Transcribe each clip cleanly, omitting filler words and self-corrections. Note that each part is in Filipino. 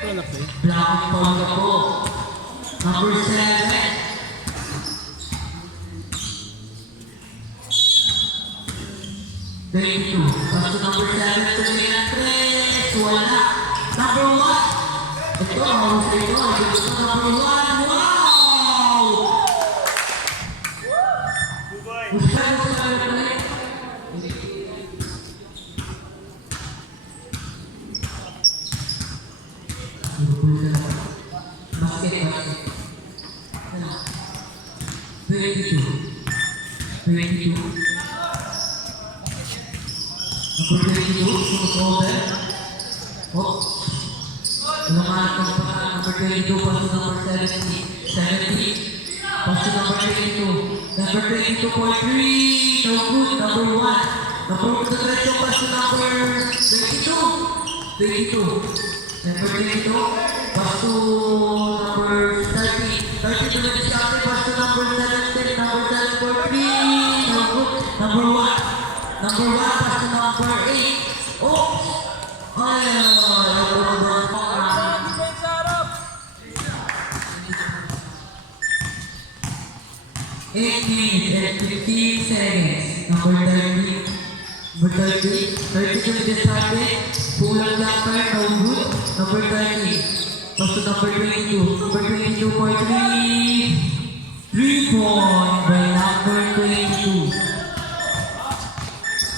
pala na-play. Black Polka po. Number 7. Thank you. Pass to number 7. Tres. Wala. Number 1. Ito, hawak ito. Ito number 1. Wow! Buhay mo sa mga basket. 22. Number 22, sumunod. Oh. Lumahat ng pasa. Number 22, pass to number 70. 70. Pass to number 22. Number 22.3. No good. Number 1. Number 22, pass to number 22. 22. Number 22, pass to number 30. 30 to the discovery, pass to number 17. Number 7.3. No good. Number 1. Number 1, pass to number 8. Oh! Eight minutes and 15 seconds. Number 30. Number 30. 30 to the target. Pulang jumper, no good. Number 30. Pass to number 22. Number 22.3. 3 point by number 22.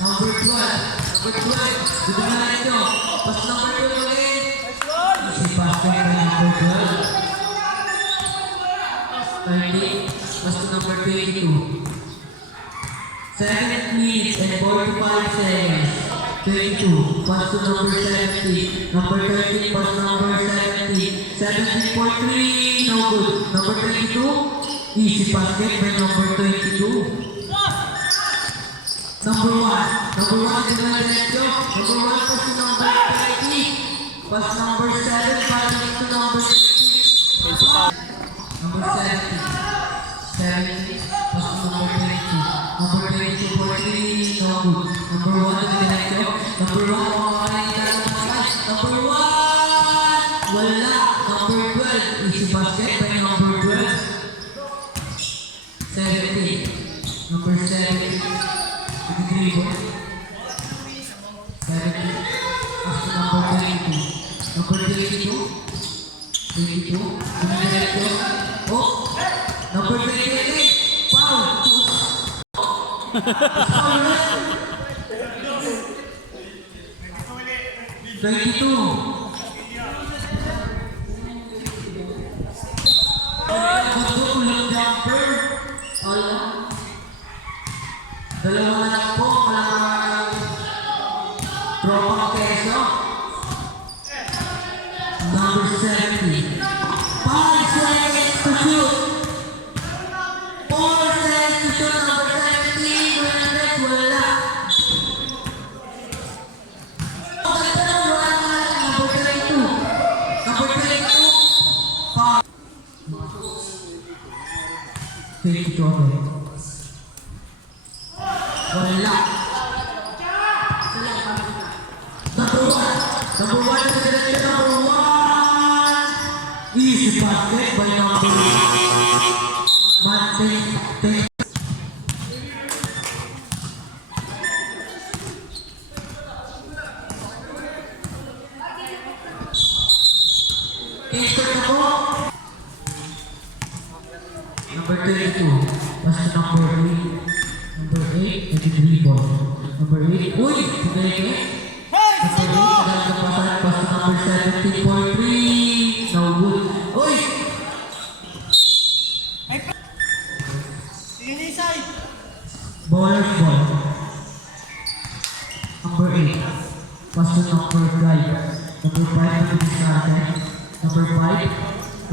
Number 12. Number 12. Dito na ito. Pass number 12 ulit. Si Pastor by number 12. 30. Pass to number 22. 7 minutes and 45 seconds. 22. Pass to number 70. Number 13. Pass to number 70. 17.3. No good. Number 22. Easy basket by number 22. Number 1. Number 1 is the direction. Number 1 pass to number 30. Pass number 7. Passing to number 60. Number 70. 70. Pass to number 22. Number 22.3. No good. Number 1 is the direction. Number 1. Number 1. Wala. Number 12. Easy basket by number 12. 70. Number 70. 70. Pass to number 22. Number 22. 22. Oh! Number 28. Foul! Foul! 22. Pulang jumper. Dalawa na lang po. Tropang keso. Number 70. 5 seconds to shoot. 4 seconds to shoot. Number 70. Wala. Number 32. Number 32. 52. Wala. Number 1. Number 1 is the direction. Number 1. Easy basket by number 10. Number 22. Pass to number 8. Number 8. Ito 3 ball. Number 8. Uy! Tumeke. Number 8. Nagkapasan. Pass to number 17.3. No good. Uy! Baller's ball. Number 8. Pass to number 5. Number 5 to be started. Number 5.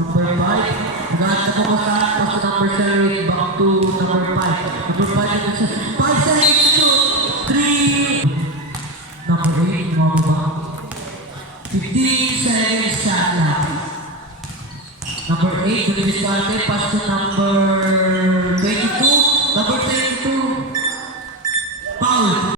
Number 5. Nagkakita ko sa pass to number 7. Back to number 5. Number 5. 5 seconds to 3. Number 8. Mababa. 15 seconds shot lang. Number 8. To be started. Pass to number 22. Number 22. Foul.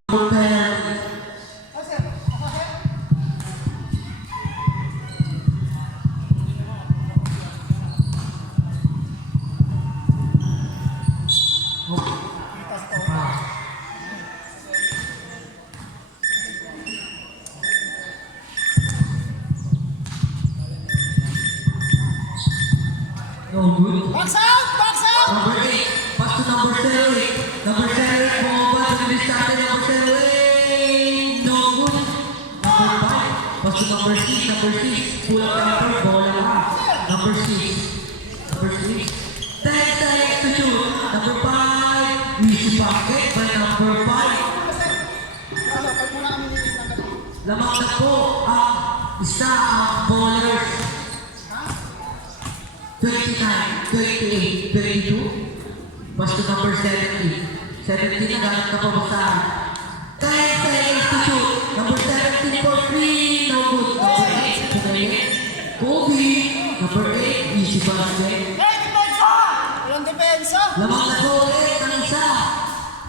No good. Box out! Box out! Number 8, pass to number 7. Number 7, bumaba to the starter, number 7. No good. Number 5, pass to number 6. Number 6, pull up number, bola ka. Number 6. Number 6. 10 seconds to shoot. Number 5, easy bucket by number 5. Lamang na po ang isa ang bowlers. 29, 28, 22. Pass to number 70. 17 na gamit na pabasahan. 10 seconds to shoot. Number 17 for 3. No good. Number 8. Kumayin. Kobe. Number 8. Easy basket. Hey, depensa! Walang depensa! Lamang na po ulit ang isa.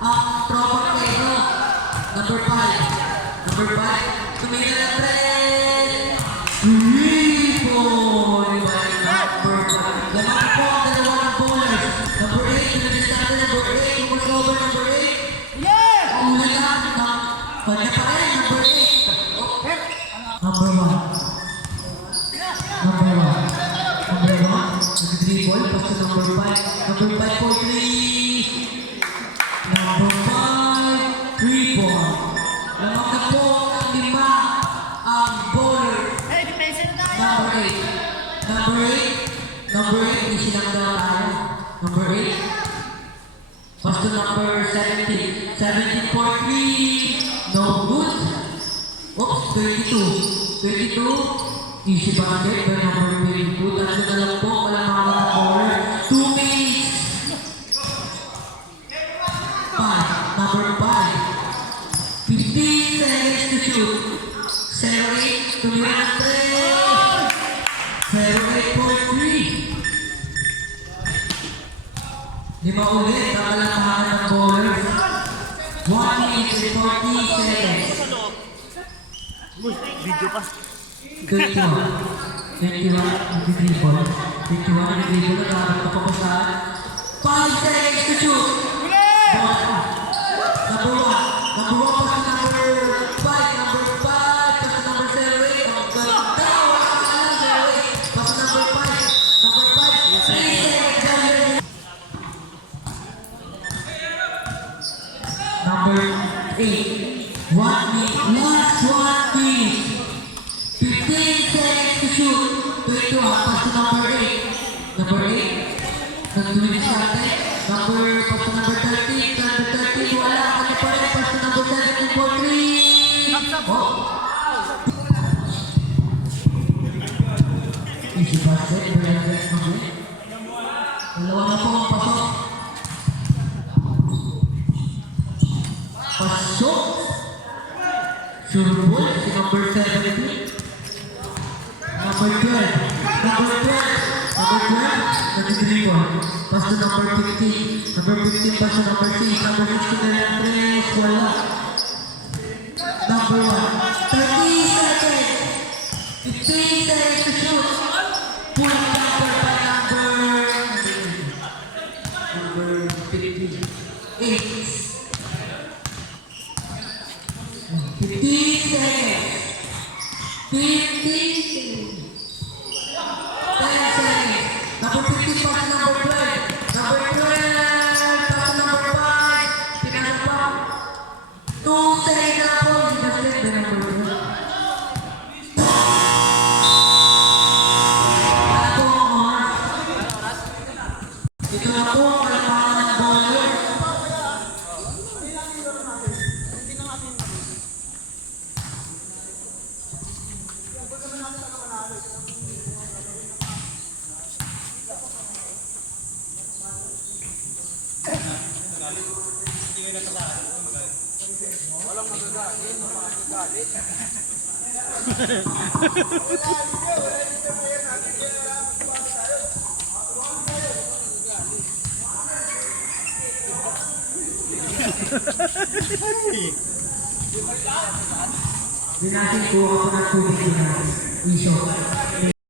Ang tropa kayo. Number 5. Number 5. Tumingin na 3. 3 point by number 5. Lamang na po ang dalawa ng bowlers. Number 8. Pinagis natin number 8. Kumas over number 8. Yeah! Ang huli na. Kanya pa rin. Number 8. Number 1. Number 1. Number 1. Nag-dribble. Pass to number 5. Number 5 for 3. Number 5. 3 point. Lamang na po ang 5 ang bowler. Hey, depensa na tayo! Number 8. Number 8. Number 8. Easy lang daw tayo. Number 8. Pass to number 17. 17 for 3. No good. Oops, 22. 22. Easy basket by number 22. Tatlo na lang po. Walang mga mga bowler. 2 minutes. 5. Number 5. 15 seconds to shoot. 0-8. Tumira ng 3. 0-8 for 3. Lima ulit. Kakalampahan ng bowler. 1 minute and 40 seconds. Video pa. 21. 21. Nag-dribble. 21. Nag-dribble. Nagkaroon na papasahan. 5 seconds to shoot. Bawat pa. Number 1. Number 1 pass to number 5. Number 5 pass to number 0-8. Ang ganda. Wala ka na lang 0-8. Pass to number 5. Number 5. 3 seconds. Number 8. 1 minute. Last 1 minute. 15 seconds to shoot. 21. Pass to number 8. Number 8. Nag-2 sa atin. Number, pass to number 13. Number 13. Wala. Kanya pa rin. Pass to number 17 for 3. Oh. Easy basket. Brandon Magui. Dalawa na po ang pasok. Pasok. Sure ball. Si number 17. Number 12. Number 12. Number 12. Nag-dribble. Pass to number 15. Number 15 pass to number 6. Number 16 na lang 3. Wala. Number 1. 30 seconds. 15 seconds to shoot. Pull up number by number 15. 8. 15 seconds. 15 seconds. 10 seconds. Number 15 pass to number 12. Number 12 pass to number 5. Pinasa pa. 2 seconds na po. Si basket by number 12. Ito ang oras. Ito na po ang kalamangan ng bowler. Hindi natin kuha ko ng tubig na iso.